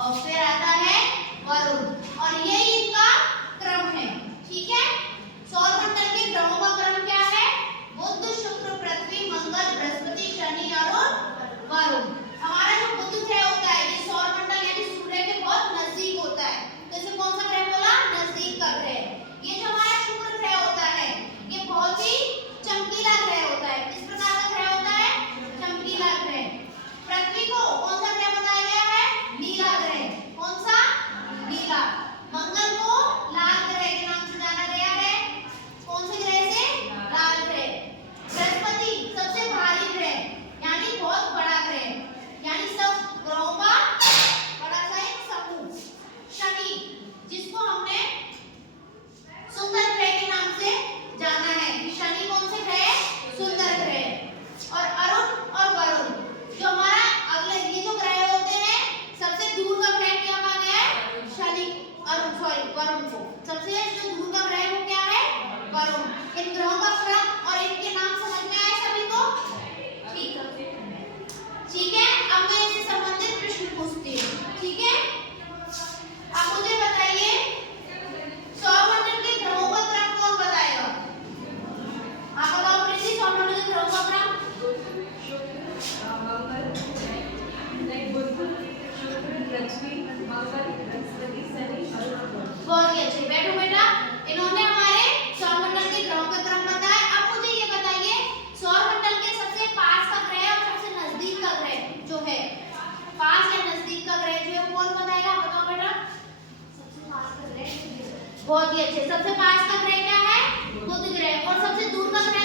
और फिर आता है वरुण, और यही इनका क्रम है। ठीक है, सौरमंडल के ग्रहों का क्रम क्या है? बुध, शुक्र, पृथ्वी, मंगल, बृहस्पति, शनि और वरुण। हमारा जो बुध ग्रह होता है ये सौरमंडल यानी सूर्य के बहुत नजदीक होता है, तो इसे कौन सा ग्रह बोला? नजदीक का ग्रह। ये जो हमारा शुक्र ग्रह होता है ये बहुत ही चमकीला ग्रह होता है। किस प्रकार का ग्रह होता है? चमकीला ग्रह। पृथ्वी को कौन सा ग्रह बताया गया है? नीला ग्रह। कौन सा? नीला। मंगल को लाल ग्रह के नाम से जाना गया है। कौन से ग्रह से? लाल ग्रह। बृहस्पति सबसे भारी ग्रह यानी बहुत बड़ा ग्रह, यानी सब ग्रहों का बड़ा सा एक समूह। शनि जिसको हमने सुंदर ग्रह के नाम से जाना है कि शनि कौन से ग्रह? सुंदर ग्रह। और अरुण और वरुण जो हमारा अगले ये जो ग्रह होते हैं सबसे दूर का ग्रह क्या कहा गया है? शनि, अरुण सॉरी वरुण को सबसे जो दूर का ग्रह वो क्या है? वरुण। इन ग्रहों का क्रम और इनके नाम समझ में आए सभी को? ठीक है, ठीक है। अब मैं इससे संबंधित प्रश्न पूछती हूँ। ठीक है, अब मुझे बताइए सौरमंडल के ग्रहों का क्रम कौन बताएगा? आप बताओ प्रीति, सौरमंडल के ग्रहों का क्रम? बहुत ही अच्छे, बैठो बेटा। इन्होंने हमारे सौरमंडल के ग्रहों का क्रम बताया। अब मुझे ये बताइए सौरमंडल के सबसे पास का ग्रह और सबसे नजदीक का ग्रह जो है, पास या नजदीक का ग्रह जो है कौन बताएगा? बताओ बेटा। सबसे पास का ग्रह, बहुत ही अच्छे। सबसे पास का ग्रह क्या है? बुध ग्रह। और सबसे दूर का ग्रह